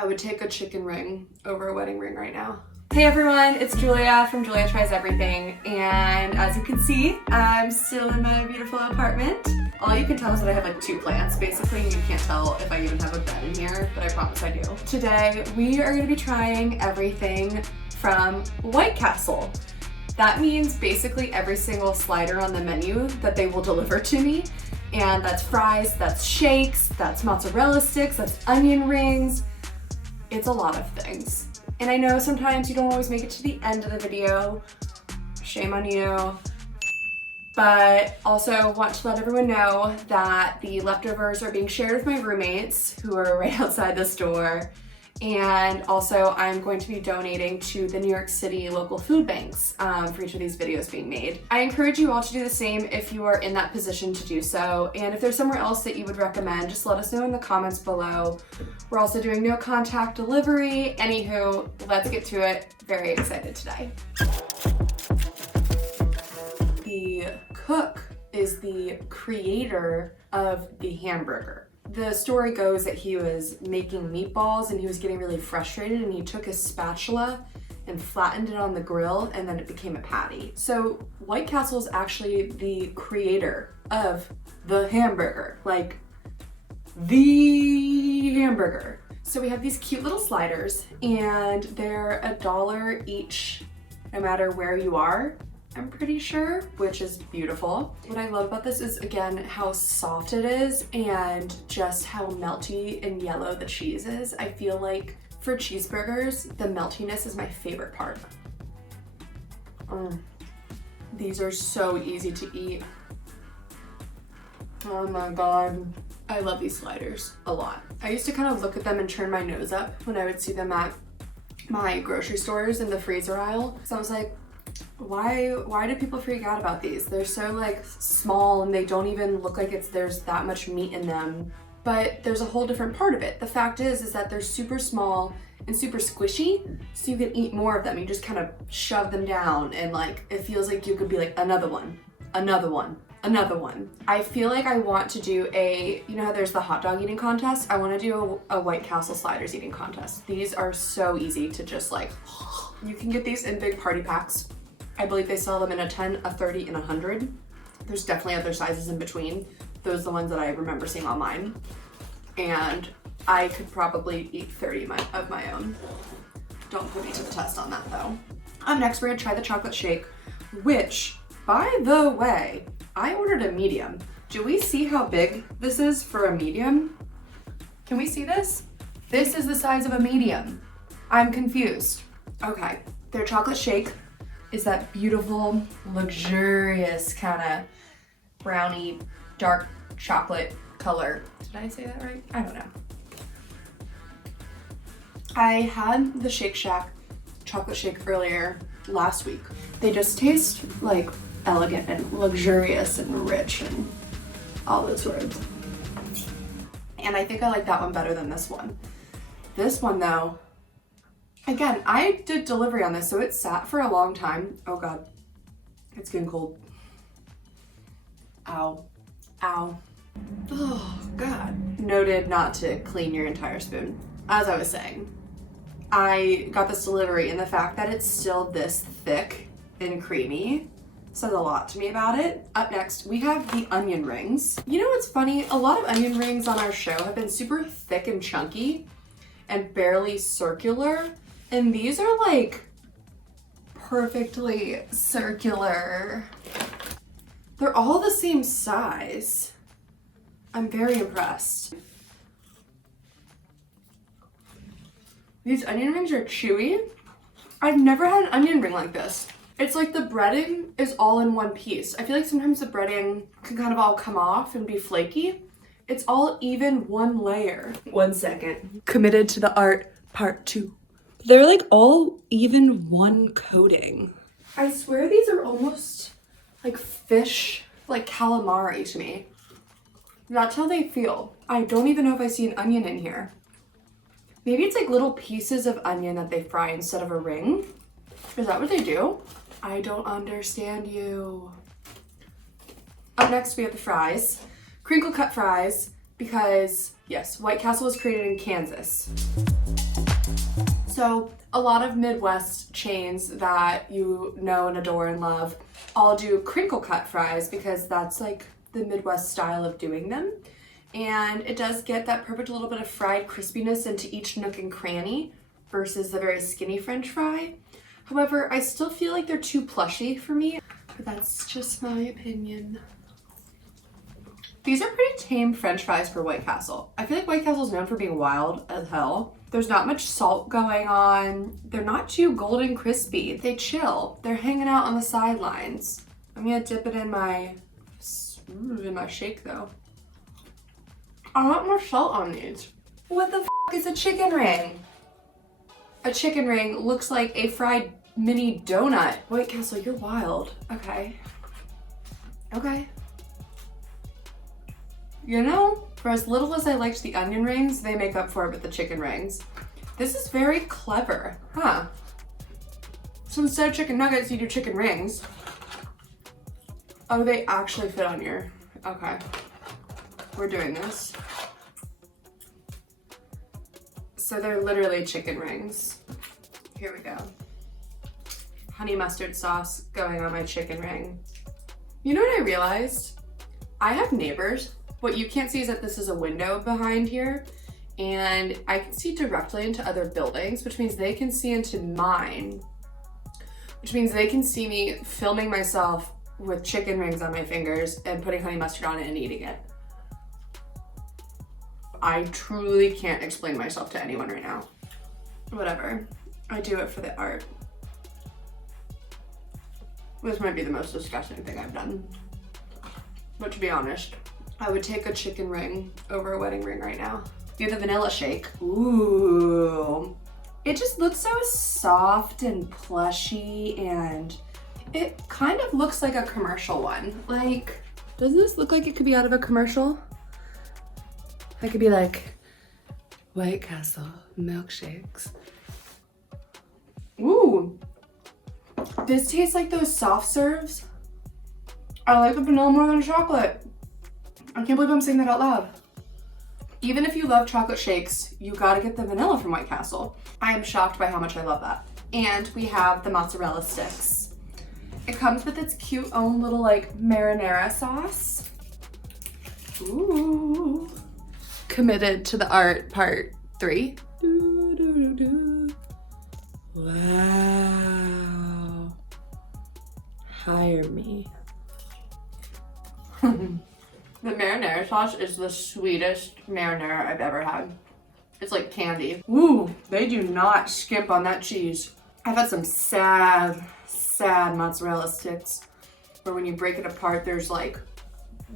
I would take a chicken ring over a wedding ring right now. Hey everyone, it's Julia from Julia Tries Everything, and as you can see, I'm still in my beautiful apartment. All you can tell is that I have like 2 plants, basically, and you can't tell if I even have a bed in here, but I promise I do. Today, we are gonna be trying everything from White Castle. That means basically every single slider on the menu that they will deliver to me, and that's fries, that's shakes, that's mozzarella sticks, that's onion rings. It's a lot of things. And I know sometimes you don't always make it to the end of the video. Shame on you. But also want to let everyone know that the leftovers are being shared with my roommates who are right outside this door. And also I'm going to be donating to the New York City local food banks for each of these videos being made. I encourage you all to do the same if you are in that position to do so. And if there's somewhere else that you would recommend, just let us know in the comments below. We're also doing no contact delivery. Anywho, let's get to it. Very excited today. The cook is the creator of the hamburger. The story goes that he was making meatballs and he was getting really frustrated, and he took his spatula and flattened it on the grill, and then it became a patty. So White Castle is actually the creator of the hamburger, like the hamburger. So we have these cute little sliders, and they're $1 each, no matter where you are, I'm pretty sure, which is beautiful. What I love about this is, again, how soft it is and just how melty and yellow the cheese is. I feel like for cheeseburgers, the meltiness is my favorite part. These are so easy to eat. Oh my God. I love these sliders a lot. I used to kind of look at them and turn my nose up when I would see them at my grocery stores in the freezer aisle. So I was like, why do people freak out about these? They're so like small and they don't even look like there's that much meat in them. But there's a whole different part of it. The fact is that they're super small and super squishy, so you can eat more of them. You just kind of shove them down, and like it feels like you could be like another one, another one, another one. I feel like I want to do you know how there's the hot dog eating contest? I want to do a White Castle sliders eating contest. These are so easy to just like, you can get these in big party packs. I believe they sell them in a 10, a 30, and 100. There's definitely other sizes in between. Those are the ones that I remember seeing online. And I could probably eat 30 of my own. Don't put me to the test on that though. Up next, we're gonna try the chocolate shake, which, by the way, I ordered a medium. Do we see how big this is for a medium? Can we see this? This is the size of a medium. I'm confused. Okay, their chocolate shake is that beautiful, luxurious kind of brownie, dark chocolate color. Did I say that right? I don't know. I had the Shake Shack chocolate shake earlier last week. They just taste like elegant and luxurious and rich and all those words. And I think I like that one better than this one. This one though, again, I did delivery on this, so it sat for a long time. Oh God, it's getting cold. Ow, ow. Oh God. Noted not to clean your entire spoon. As I was saying, I got this delivery, and the fact that it's still this thick and creamy says a lot to me about it. Up next, we have the onion rings. You know what's funny? A lot of onion rings on our show have been super thick and chunky and barely circular. And these are like perfectly circular. They're all the same size. I'm very impressed. These onion rings are chewy. I've never had an onion ring like this. It's like the breading is all in one piece. I feel like sometimes the breading can kind of all come off and be flaky. It's all even one layer. 1 second. Committed to the art, part 2. They're like all even one coating. I swear these are almost like fish, like calamari to me. That's how they feel. I don't even know if I see an onion in here. Maybe it's like little pieces of onion that they fry instead of a ring. Is that what they do? I don't understand you. Up next, we have the fries. Crinkle cut fries, because yes, White Castle was created in Kansas. So a lot of Midwest chains that you know and adore and love all do crinkle cut fries because that's like the Midwest style of doing them. And it does get that perfect little bit of fried crispiness into each nook and cranny versus the very skinny French fry. However, I still feel like they're too plushy for me, but that's just my opinion. These are pretty tame French fries for White Castle. I feel like White Castle is known for being wild as hell. There's not much salt going on. They're not too golden crispy. They chill. They're hanging out on the sidelines. I'm gonna dip it in my shake though. I want more salt on these. What the f is a chicken ring? A chicken ring looks like a fried mini donut. White Castle, you're wild. Okay. Okay. You know, for as little as I liked the onion rings, they make up for it with the chicken rings. This is very clever, huh? So instead of chicken nuggets, you do chicken rings. Oh, they actually fit on your, okay. We're doing this. So they're literally chicken rings. Here we go. Honey mustard sauce going on my chicken ring. You know what I realized? I have neighbors. What you can't see is that this is a window behind here, and I can see directly into other buildings, which means they can see into mine, which means they can see me filming myself with chicken rings on my fingers and putting honey mustard on it and eating it. I truly can't explain myself to anyone right now. Whatever, I do it for the art. This might be the most disgusting thing I've done. But to be honest, I would take a chicken ring over a wedding ring right now. You have the vanilla shake. Ooh. It just looks so soft and plushy, and it kind of looks like a commercial one. Like, doesn't this look like it could be out of a commercial? I could be like, White Castle milkshakes. Ooh. This tastes like those soft serves. I like the vanilla more than chocolate. I can't believe I'm saying that out loud. Even if you love chocolate shakes, you gotta get the vanilla from White Castle. I am shocked by how much I love that. And we have the mozzarella sticks. It comes with its cute own little like marinara sauce. Ooh. Committed to the art part 3. Wow. Hire me. The marinara sauce is the sweetest marinara I've ever had. It's like candy. Ooh, they do not skimp on that cheese. I've had some sad mozzarella sticks where when you break it apart, there's like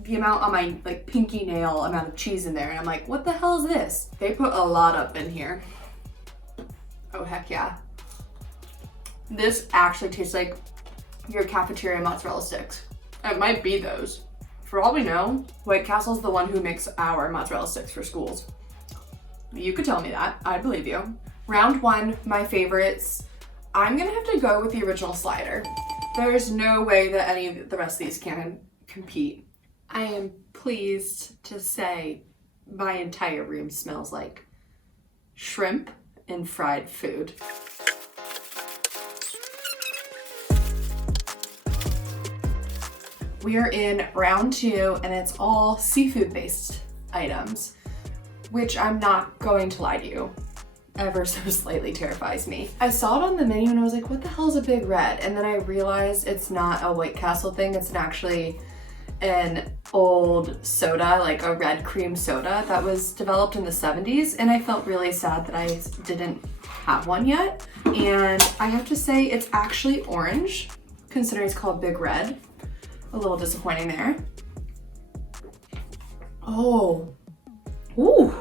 the amount on my like pinky nail amount of cheese in there. And I'm like, what the hell is this? They put a lot up in here. Oh, heck yeah. This actually tastes like your cafeteria mozzarella sticks. It might be those. For all we know, White Castle's the one who makes our mozzarella sticks for schools. You could tell me that, I'd believe you. Round 1, my favorites. I'm gonna have to go with the original slider. There's no way that any of the rest of these can compete. I am pleased to say my entire room smells like shrimp and fried food. We are in round 2 and it's all seafood based items, which I'm not going to lie to you, ever so slightly terrifies me. I saw it on the menu and I was like, what the hell is a Big Red? And then I realized it's not a White Castle thing, it's actually an old soda, like a red cream soda that was developed in the 70s. And I felt really sad that I didn't have one yet. And I have to say it's actually orange, considering it's called Big Red. A little disappointing there. Oh, ooh,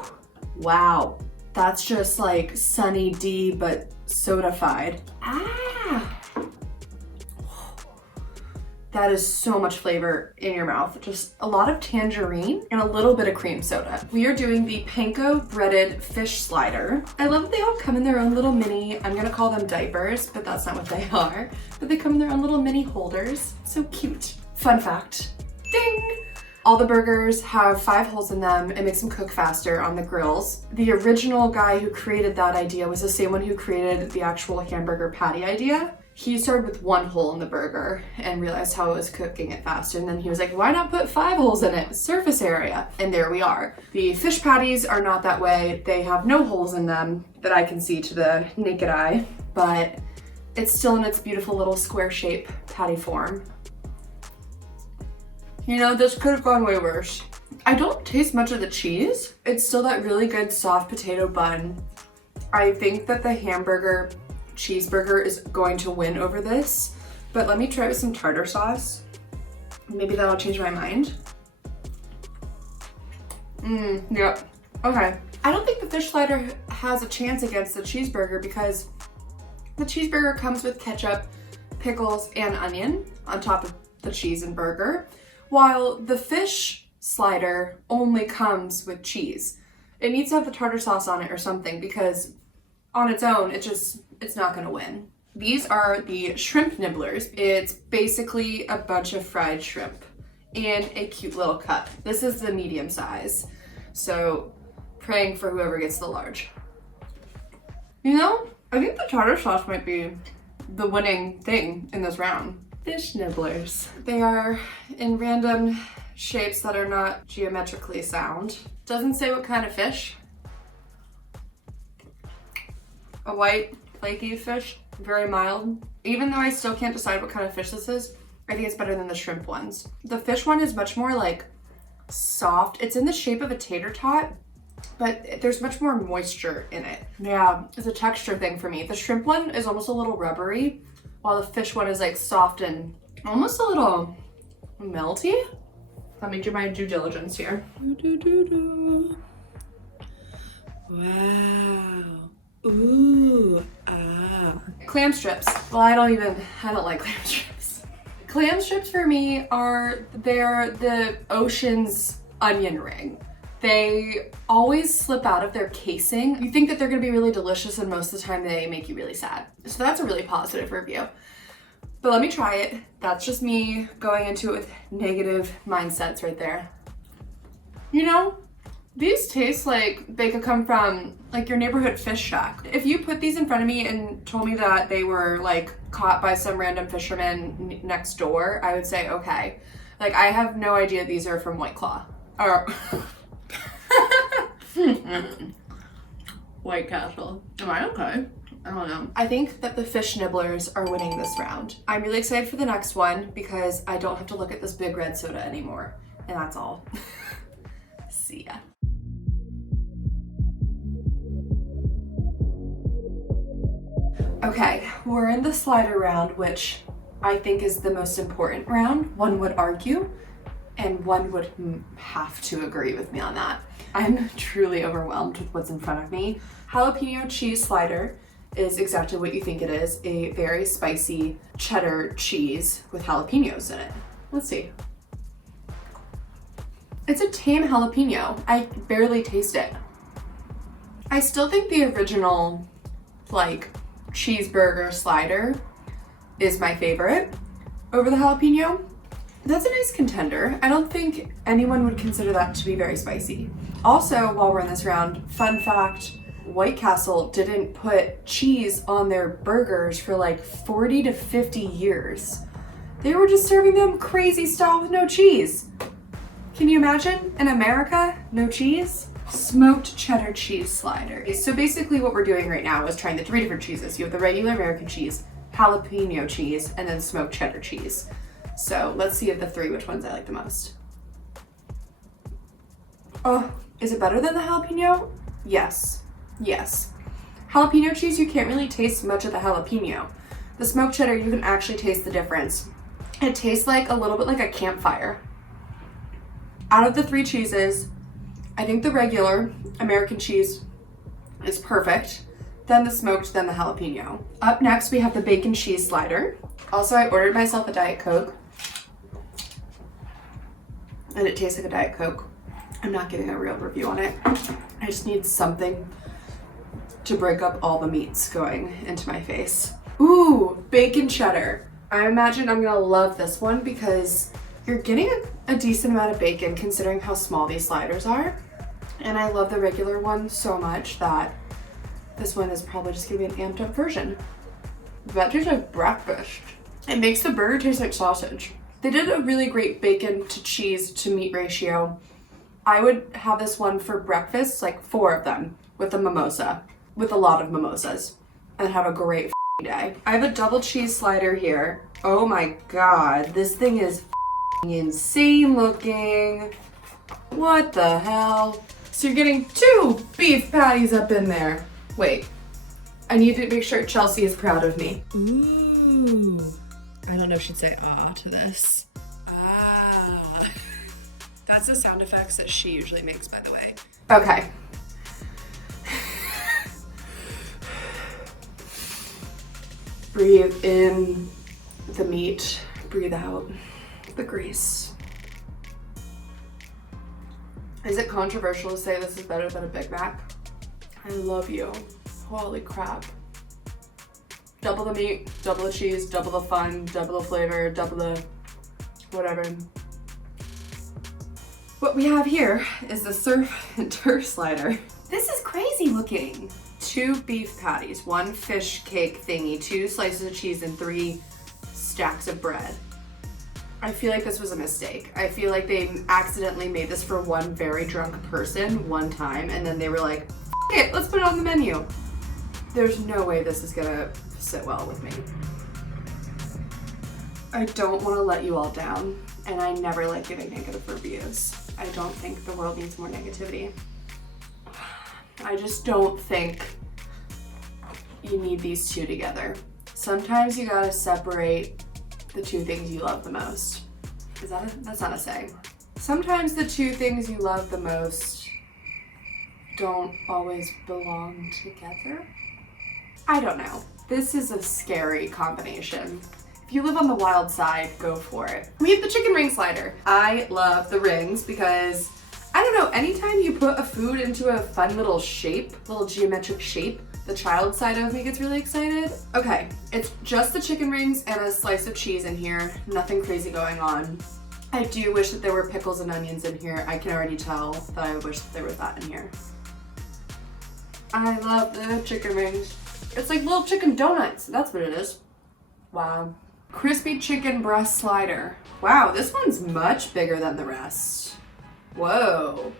wow. That's just like Sunny D, but soda-fied. Ah, that is so much flavor in your mouth. Just a lot of tangerine and a little bit of cream soda. We are doing the panko breaded fish slider. I love that they all come in their own little mini, I'm gonna call them diapers, but that's not what they are. But they come in their own little mini holders. So cute. Fun fact, ding! All the burgers have 5 holes in them. It makes them cook faster on the grills. The original guy who created that idea was the same one who created the actual hamburger patty idea. He started with 1 hole in the burger and realized how it was cooking it faster. And then he was like, why not put 5 holes in it? Surface area. And there we are. The fish patties are not that way. They have no holes in them that I can see to the naked eye, but it's still in its beautiful little square shape patty form. You know, this could have gone way worse. I don't taste much of the cheese. It's still that really good soft potato bun. I think that the hamburger cheeseburger is going to win over this, but let me try with some tartar sauce. Maybe that'll change my mind. Yep. Okay. I don't think the fish slider has a chance against the cheeseburger because the cheeseburger comes with ketchup, pickles, and onion on top of the cheese and burger, while the fish slider only comes with cheese. It needs to have the tartar sauce on it or something because on its own, it's not gonna win. These are the shrimp nibblers. It's basically a bunch of fried shrimp in a cute little cup. This is the medium size, so praying for whoever gets the large. You know, I think the tartar sauce might be the winning thing in this round. Fish nibblers. They are in random shapes that are not geometrically sound. Doesn't say what kind of fish. A white, flaky fish, very mild. Even though I still can't decide what kind of fish this is, I think it's better than the shrimp ones. The fish one is much more like soft. It's in the shape of a tater tot, but there's much more moisture in it. Yeah, it's a texture thing for me. The shrimp one is almost a little rubbery, while the fish one is like soft and almost a little melty. Let me do my due diligence here. Wow. Ooh, ah. Clam strips. Well, I don't like clam strips. Clam strips for me they're the ocean's onion ring. They always slip out of their casing. You think that they're gonna be really delicious, and most of the time they make you really sad. So that's a really positive review. But let me try it. That's just me going into it with negative mindsets right there. You know, these taste like they could come from like your neighborhood fish shack. If you put these in front of me and told me that they were like caught by some random fisherman next door, I would say, okay. Like, I have no idea these are from White Claw. Or White Castle. Am I okay? I don't know. I think that the fish nibblers are winning this round. I'm really excited for the next one because I don't have to look at this big red soda anymore. And that's all. See ya. Okay, we're in the slider round, which I think is the most important round, one would argue, and one would have to agree with me on that. I'm truly overwhelmed with what's in front of me. Jalapeno cheese slider is exactly what you think it is, a very spicy cheddar cheese with jalapenos in it. Let's see. It's a tame jalapeno. I barely taste it. I still think the original, like, cheeseburger slider is my favorite over the jalapeno. That's a nice contender. I don't think anyone would consider that to be very spicy. Also, while we're in this round, fun fact, White Castle didn't put cheese on their burgers for like 40 to 50 years. They were just serving them crazy style with no cheese. Can you imagine? In America, no cheese? Smoked cheddar cheese slider. So basically what we're doing right now is trying the 3 different cheeses. You have the regular American cheese, jalapeno cheese, and then smoked cheddar cheese. So let's see of the 3 which ones I like the most. Oh, is it better than the jalapeno? Yes. Yes. Jalapeno cheese, you can't really taste much of the jalapeno. The smoked cheddar, you can actually taste the difference. It tastes like a little bit like a campfire. Out of the 3 cheeses, I think the regular American cheese is perfect, then the smoked, then the jalapeno. Up next, we have the bacon cheese slider. Also, I ordered myself a Diet Coke, and it tastes like a Diet Coke. I'm not giving a real review on it. I just need something to break up all the meats going into my face. Ooh, bacon cheddar. I imagine I'm gonna love this one because You're getting a decent amount of bacon considering how small these sliders are. And I love the regular one so much that this one is probably just gonna be an amped up version. That tastes like breakfast. It makes the burger taste like sausage. They did a really great bacon to cheese to meat ratio. I would have this one for breakfast, like 4 of them with a mimosa, with a lot of mimosas, and have a great day. I have a double cheese slider here. Oh my God, this thing is insane looking. What the hell? So you're getting 2 beef patties up in there. Wait, I need to make sure Chelsea is proud of me. Ooh, I don't know if she'd say ah to this. Ah. That's the sound effects that she usually makes, by the way. Okay. Breathe in the meat, breathe out the grease. Is it controversial to say this is better than a Big Mac? I love you. Holy crap. Double the meat, double the cheese, double the fun, double the flavor, double the whatever. What we have here is the surf and turf slider. This is crazy looking. 2 beef patties, 1 fish cake thingy, 2 slices of cheese, and 3 stacks of bread. I feel like this was a mistake. I feel like they accidentally made this for one very drunk person one time, and then they were like, F it, let's put it on the menu. There's no way this is gonna sit well with me. I don't want to let you all down, and I never like giving negative reviews. I don't think the world needs more negativity. I just don't think you need these 2 together. Sometimes you gotta separate the 2 things you love the most. That's not a saying. Sometimes the 2 things you love the most don't always belong together. I don't know. This is a scary combination. If you live on the wild side, go for it. We have the chicken ring slider. I love the rings because, I don't know, anytime you put a food into a fun little shape, little geometric shape, the child side of me gets really excited. Okay, it's just the chicken rings and a slice of cheese in here. Nothing crazy going on. I do wish that there were pickles and onions in here. I can already tell that I wish that there was that in here. I love the chicken rings. It's like little chicken donuts. That's what it is. Wow. Crispy chicken breast slider. Wow, this one's much bigger than the rest. Whoa.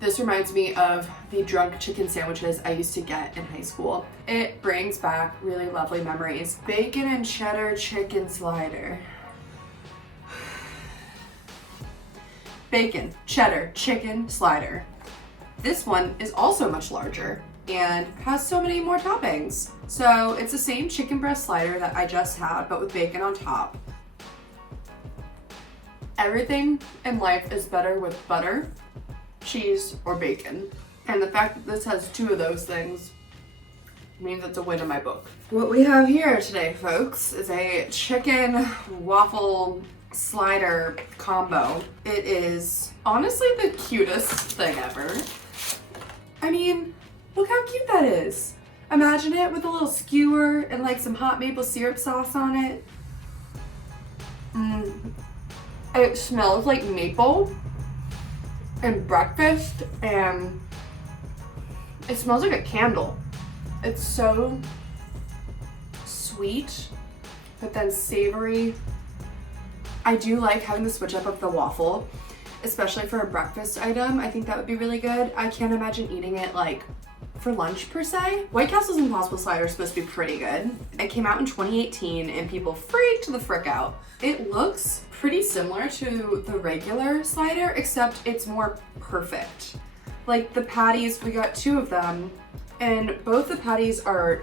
This reminds me of the drunk chicken sandwiches I used to get in high school. It brings back really lovely memories. Bacon and cheddar chicken slider. Bacon, cheddar, chicken slider. This one is also much larger and has so many more toppings. So it's the same chicken breast slider that I just had, but with bacon on top. Everything in life is better with butter, cheese, or bacon. And the fact that this has 2 of those things means it's a win in my book. What we have here today, folks, is a chicken waffle slider combo. It is honestly the cutest thing ever. I mean, look how cute that is. Imagine it with a little skewer and like some hot maple syrup sauce on it. It smells like maple and breakfast, and it smells like a candle. It's so sweet, but then savory. I do like having the switch up of the waffle, especially for a breakfast item. I think that would be really good. I can't imagine eating it like for lunch per se. White Castle's Impossible Slider is supposed to be pretty good. It came out in 2018 and people freaked the frick out. It looks pretty similar to the regular slider, except it's more perfect. Like the patties, we got 2 of them, and both the patties are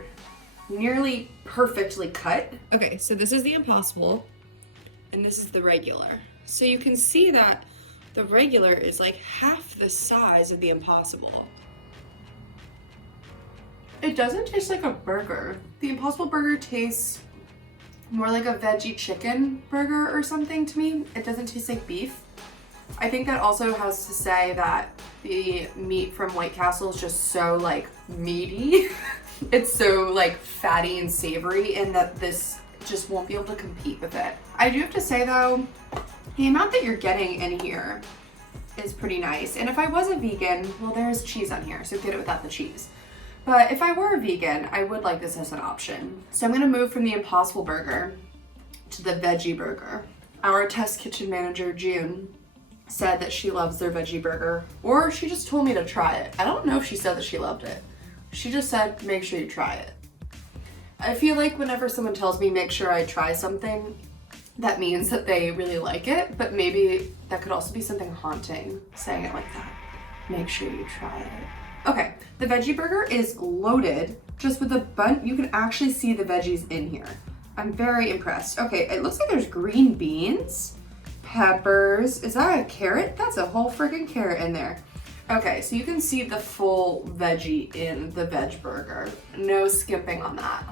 nearly perfectly cut. Okay, so this is the Impossible, and this is the regular. So you can see that the regular is like half the size of the Impossible. It doesn't taste like a burger. The Impossible Burger tastes more like a veggie chicken burger or something to me. It doesn't taste like beef. I think that also has to say that the meat from White Castle is just so like meaty. It's so like fatty and savory, and that this just won't be able to compete with it. I do have to say though, the amount that you're getting in here is pretty nice. And if I was a vegan, well, there's cheese on here, so get it without the cheese. But if I were a vegan, I would like this as an option. So I'm gonna move from the Impossible Burger to the veggie burger. Our test kitchen manager, June, said that she loves their veggie burger, or she just told me to try it. I don't know if she said that she loved it. She just said, make sure you try it. I feel like whenever someone tells me make sure I try something, that means that they really like it, but maybe that could also be something haunting, saying it like that. Make sure you try it. Okay, the veggie burger is loaded, just with a bunch. You can actually see the veggies in here. I'm very impressed. Okay, it looks like there's green beans, peppers. Is that a carrot? That's a whole freaking carrot in there. Okay, so you can see the full veggie in the veg burger. No skimping on that.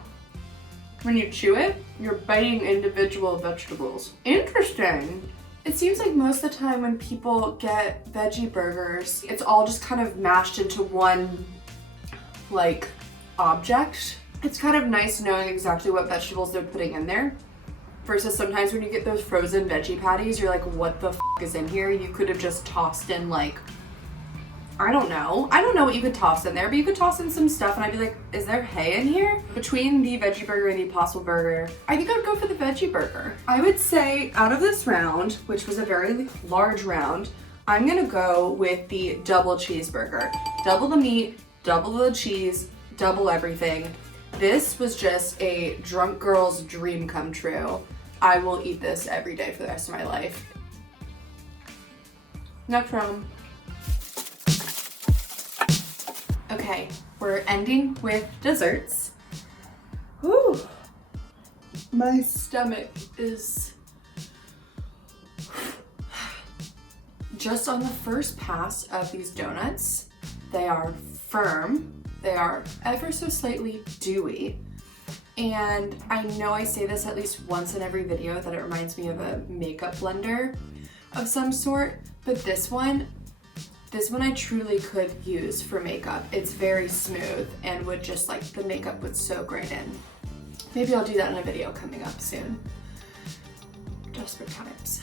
When you chew it, you're biting individual vegetables. Interesting. It seems like most of the time when people get veggie burgers, it's all just kind of mashed into one, like, object. It's kind of nice knowing exactly what vegetables they're putting in there. Versus sometimes when you get those frozen veggie patties, you're like, what the f is in here? You could have just tossed in, like, I don't know what you could toss in there, but you could toss in some stuff and I'd be like, is there hay in here? Between the veggie burger and the Impossible Burger, I think I would go for the veggie burger. I would say out of this round, which was a very large round, I'm gonna go with the double cheeseburger. Double the meat, double the cheese, double everything. This was just a drunk girl's dream come true. I will eat this every day for the rest of my life. Next round. Okay, we're ending with desserts. Whew. My stomach is just on the first pass of these donuts. They are firm. They are ever so slightly dewy. And I know I say this at least once in every video that it reminds me of a makeup blender of some sort, but this one I truly could use for makeup. It's very smooth and would just like, the makeup would soak right in. Maybe I'll do that in a video coming up soon. Desperate times.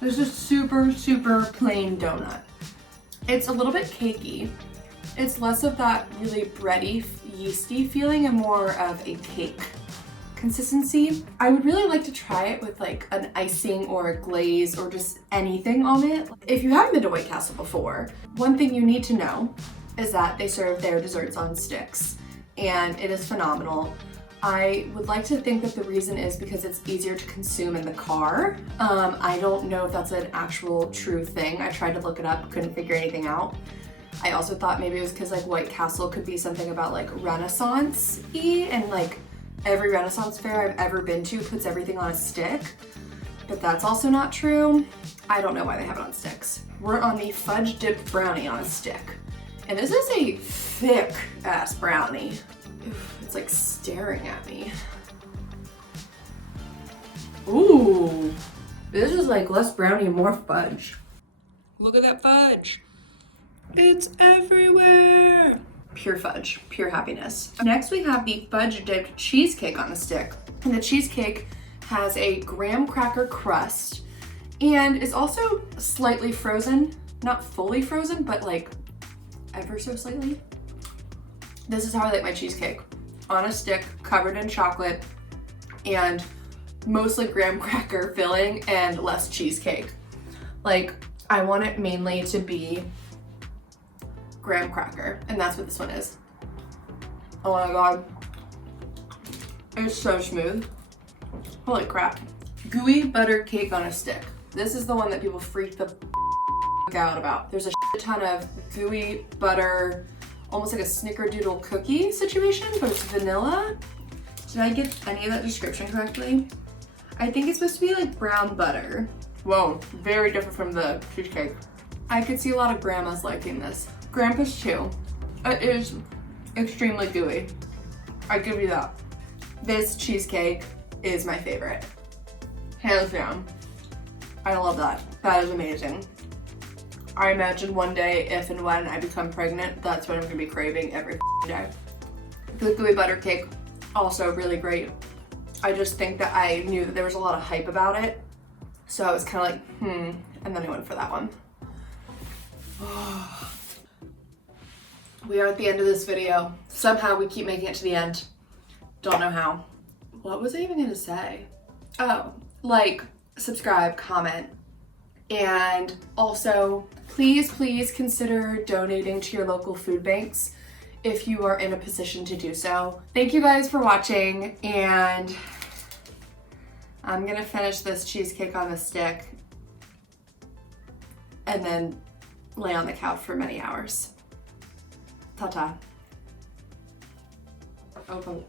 This is super, super plain donut. It's a little bit cakey. It's less of that really bready, yeasty feeling and more of a cake consistency. I would really like to try it with like an icing or a glaze or just anything on it. If you haven't been to White Castle before, one thing you need to know is that they serve their desserts on sticks and it is phenomenal. I would like to think that the reason is because it's easier to consume in the car. I don't know if that's an actual true thing. I tried to look it up, couldn't figure anything out. I also thought maybe it was because like White Castle could be something about like Renaissance-y and like every Renaissance fair I've ever been to puts everything on a stick, but that's also not true. I don't know why they have it on sticks. We're on the fudge dipped brownie on a stick. And this is a thick ass brownie. It's like staring at me. Ooh, this is like less brownie and more fudge. Look at that fudge. It's everywhere. Pure fudge, pure happiness. Next we have the fudge dipped cheesecake on a stick. And the cheesecake has a graham cracker crust and is also slightly frozen, not fully frozen, but like ever so slightly. This is how I like my cheesecake. On a stick, covered in chocolate and mostly graham cracker filling and less cheesecake. Like, I want it mainly to be graham cracker, and that's what this one is. Oh my god. It's so smooth. Holy crap. Gooey butter cake on a stick. This is the one that people freak the out about. There's a ton of gooey butter, almost like a snickerdoodle cookie situation, but it's vanilla. Did I get any of that description correctly? I think it's supposed to be like brown butter. Whoa, very different from the cheesecake. I could see a lot of grandmas liking this. Grandpa's too. It is extremely gooey. I give you that. This cheesecake is my favorite. Hands down. I love that. That is amazing. I imagine one day, if and when I become pregnant, that's what I'm gonna be craving every day. The gooey butter cake, also really great. I just think that I knew that there was a lot of hype about it. So I was kind of like, and then I went for that one. We are at the end of this video. Somehow we keep making it to the end. Don't know how. What was I even gonna say? Oh, like, subscribe, comment, and also please consider donating to your local food banks if you are in a position to do so. Thank you guys for watching, and I'm gonna finish this cheesecake on the stick and then lay on the couch for many hours. Ta-ta. Open.